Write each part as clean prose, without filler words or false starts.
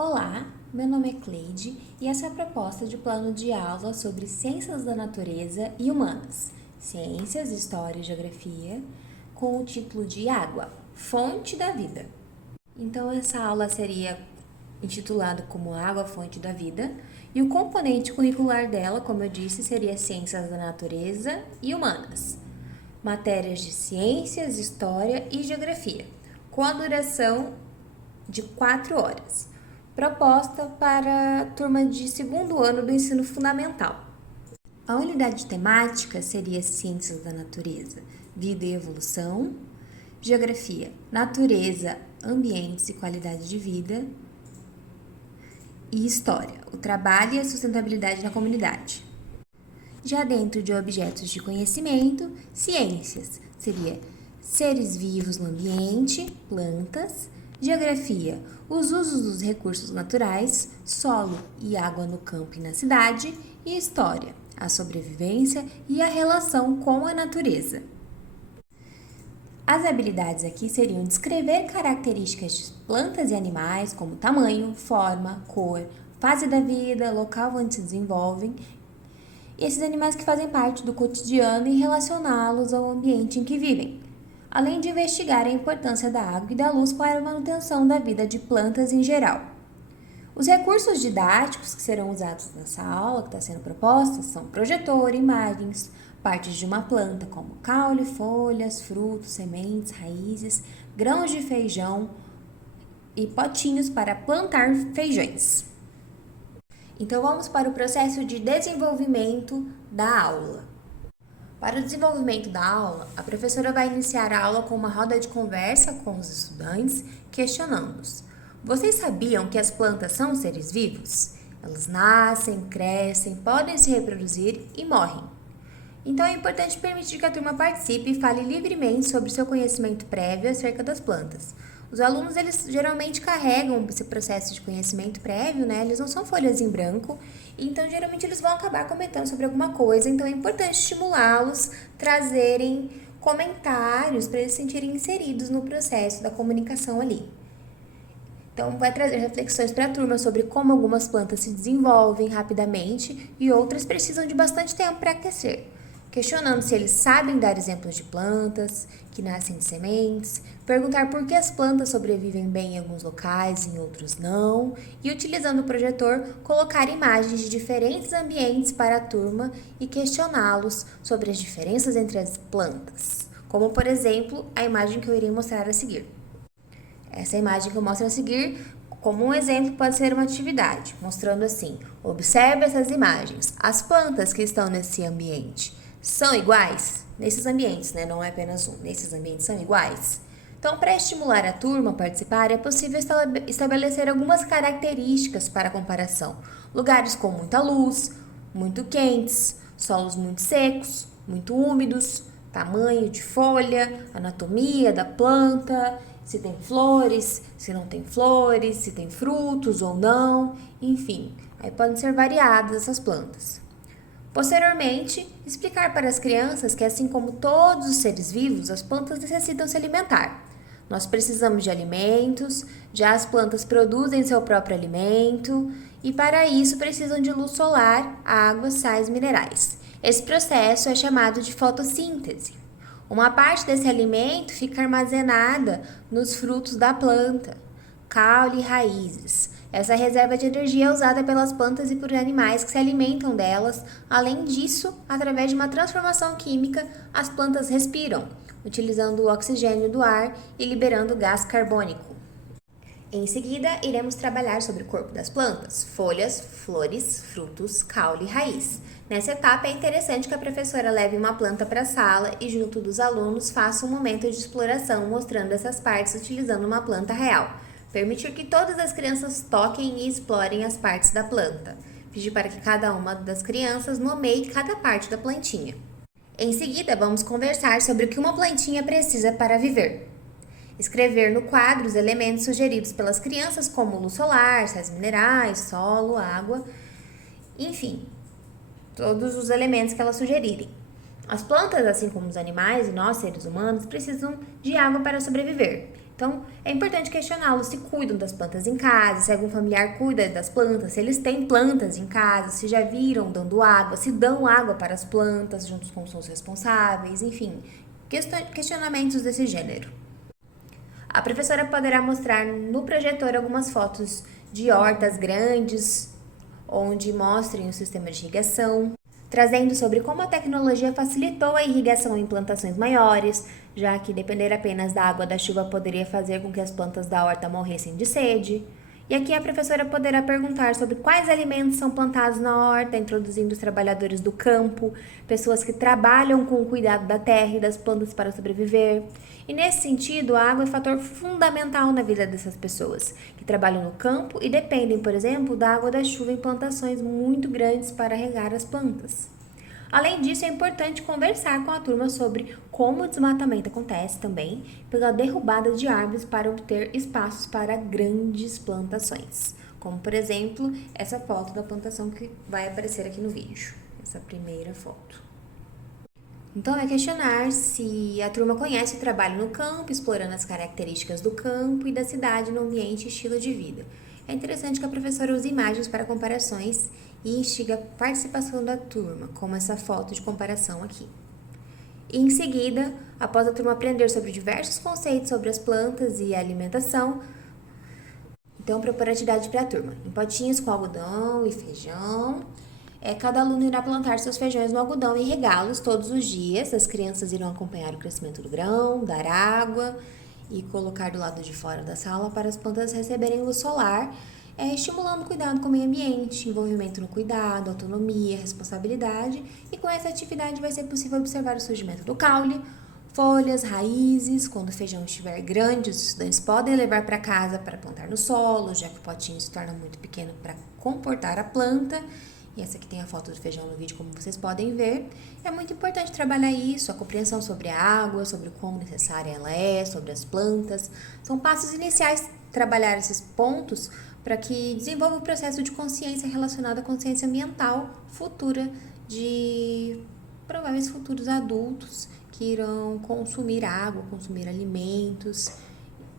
Olá, meu nome é Cleide e essa é a proposta de plano de aula sobre Ciências da Natureza e Humanas, Ciências, História e Geografia, com o título de Água, Fonte da Vida. Então, essa aula seria intitulada como Água, Fonte da Vida, e o componente curricular dela, como eu disse, seria Ciências da Natureza e Humanas, matérias de Ciências, História e Geografia, com a duração de 4 horas. Proposta para a turma de segundo ano do ensino fundamental. A unidade temática seria Ciências da Natureza, Vida e Evolução, Geografia, Natureza, Ambientes e Qualidade de Vida e História, o trabalho e a sustentabilidade na comunidade. Já dentro de objetos de conhecimento, Ciências seria seres vivos no ambiente, plantas, Geografia, os usos dos recursos naturais, solo e água no campo e na cidade, e História, a sobrevivência e a relação com a natureza. As habilidades aqui seriam descrever características de plantas e animais, como tamanho, forma, cor, fase da vida, local onde se desenvolvem, e esses animais que fazem parte do cotidiano e relacioná-los ao ambiente em que vivem, além de investigar a importância da água e da luz para a manutenção da vida de plantas em geral. Os recursos didáticos que serão usados nessa aula que está sendo proposta são projetor, imagens, partes de uma planta como caule, folhas, frutos, sementes, raízes, grãos de feijão e potinhos para plantar feijões. Então vamos para o processo de desenvolvimento da aula. Para o desenvolvimento da aula, a professora vai iniciar a aula com uma roda de conversa com os estudantes, questionando-os. Vocês sabiam que as plantas são seres vivos? Elas nascem, crescem, podem se reproduzir e morrem. Então é importante permitir que a turma participe e fale livremente sobre seu conhecimento prévio acerca das plantas. Os alunos, eles geralmente carregam esse processo de conhecimento prévio, né? Eles não são folhas em branco, então geralmente eles vão acabar comentando sobre alguma coisa, então é importante estimulá-los, trazerem comentários para eles se sentirem inseridos no processo da comunicação ali. Então vai trazer reflexões para a turma sobre como algumas plantas se desenvolvem rapidamente e outras precisam de bastante tempo para crescer. Questionando se eles sabem dar exemplos de plantas que nascem de sementes, perguntar por que as plantas sobrevivem bem em alguns locais e em outros não, e utilizando o projetor, colocar imagens de diferentes ambientes para a turma e questioná-los sobre as diferenças entre as plantas, como por exemplo a imagem que eu irei mostrar a seguir. Essa imagem que eu mostro a seguir, como um exemplo, pode ser uma atividade, mostrando assim: observe essas imagens, as plantas que estão nesse ambiente são iguais? Nesses ambientes, né? Não é apenas um. Nesses ambientes são iguais? Então, para estimular a turma a participar, é possível estabelecer algumas características para comparação. Lugares com muita luz, muito quentes, solos muito secos, muito úmidos, tamanho de folha, anatomia da planta, se tem flores, se não tem flores, se tem frutos ou não, enfim, aí podem ser variadas essas plantas. Posteriormente, explicar para as crianças que, assim como todos os seres vivos, as plantas necessitam se alimentar. Nós precisamos de alimentos, já as plantas produzem seu próprio alimento e, para isso, precisam de luz solar, água, sais minerais. Esse processo é chamado de fotossíntese. Uma parte desse alimento fica armazenada nos frutos da planta, caule e raízes. Essa reserva de energia é usada pelas plantas e por animais que se alimentam delas. Além disso, através de uma transformação química, as plantas respiram, utilizando o oxigênio do ar e liberando gás carbônico. Em seguida, iremos trabalhar sobre o corpo das plantas, folhas, flores, frutos, caule e raiz. Nessa etapa, é interessante que a professora leve uma planta para a sala e, junto dos alunos, faça um momento de exploração mostrando essas partes utilizando uma planta real. Permitir que todas as crianças toquem e explorem as partes da planta. Pedir para que cada uma das crianças nomeie cada parte da plantinha. Em seguida, vamos conversar sobre o que uma plantinha precisa para viver. Escrever no quadro os elementos sugeridos pelas crianças, como luz solar, sais minerais, solo, água, enfim, todos os elementos que elas sugerirem. As plantas, assim como os animais e nós, seres humanos, precisam de água para sobreviver. Então, é importante questioná-los se cuidam das plantas em casa, se algum familiar cuida das plantas, se eles têm plantas em casa, se já viram dando água, se dão água para as plantas juntos com seus responsáveis, enfim, questionamentos desse gênero. A professora poderá mostrar no projetor algumas fotos de hortas grandes, onde mostrem o sistema de irrigação, trazendo sobre como a tecnologia facilitou a irrigação em plantações maiores, já que depender apenas da água da chuva poderia fazer com que as plantas da horta morressem de sede. E aqui a professora poderá perguntar sobre quais alimentos são plantados na horta, introduzindo os trabalhadores do campo, pessoas que trabalham com o cuidado da terra e das plantas para sobreviver. E nesse sentido, a água é fator fundamental na vida dessas pessoas, que trabalham no campo e dependem, por exemplo, da água da chuva em plantações muito grandes para regar as plantas. Além disso, é importante conversar com a turma sobre como o desmatamento acontece também pela derrubada de árvores para obter espaços para grandes plantações. Como, por exemplo, essa foto da plantação que vai aparecer aqui no vídeo. Essa primeira foto. Então, é questionar se a turma conhece o trabalho no campo, explorando as características do campo e da cidade no ambiente e estilo de vida. É interessante que a professora use imagens para comparações e instiga a participação da turma, como essa foto de comparação aqui. E em seguida, após a turma aprender sobre diversos conceitos sobre as plantas e a alimentação, então propor atividade para a turma, em potinhos com algodão e feijão. Cada aluno irá plantar seus feijões no algodão e regá-los todos os dias. As crianças irão acompanhar o crescimento do grão, dar água e colocar do lado de fora da sala para as plantas receberem luz solar, estimulando o cuidado com o meio ambiente, envolvimento no cuidado, autonomia, responsabilidade. E com essa atividade vai ser possível observar o surgimento do caule, folhas, raízes. Quando o feijão estiver grande, os estudantes podem levar para casa para plantar no solo, já que o potinho se torna muito pequeno para comportar a planta. E essa aqui tem a foto do feijão no vídeo, como vocês podem ver. É muito importante trabalhar isso, a compreensão sobre a água, sobre o quão necessária ela é, sobre as plantas. São passos iniciais trabalhar esses pontos para que desenvolva o processo de consciência relacionado à consciência ambiental futura de prováveis futuros adultos que irão consumir água, consumir alimentos.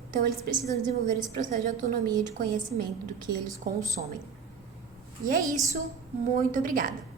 Então, eles precisam desenvolver esse processo de autonomia e de conhecimento do que eles consomem. E é isso, muito obrigada!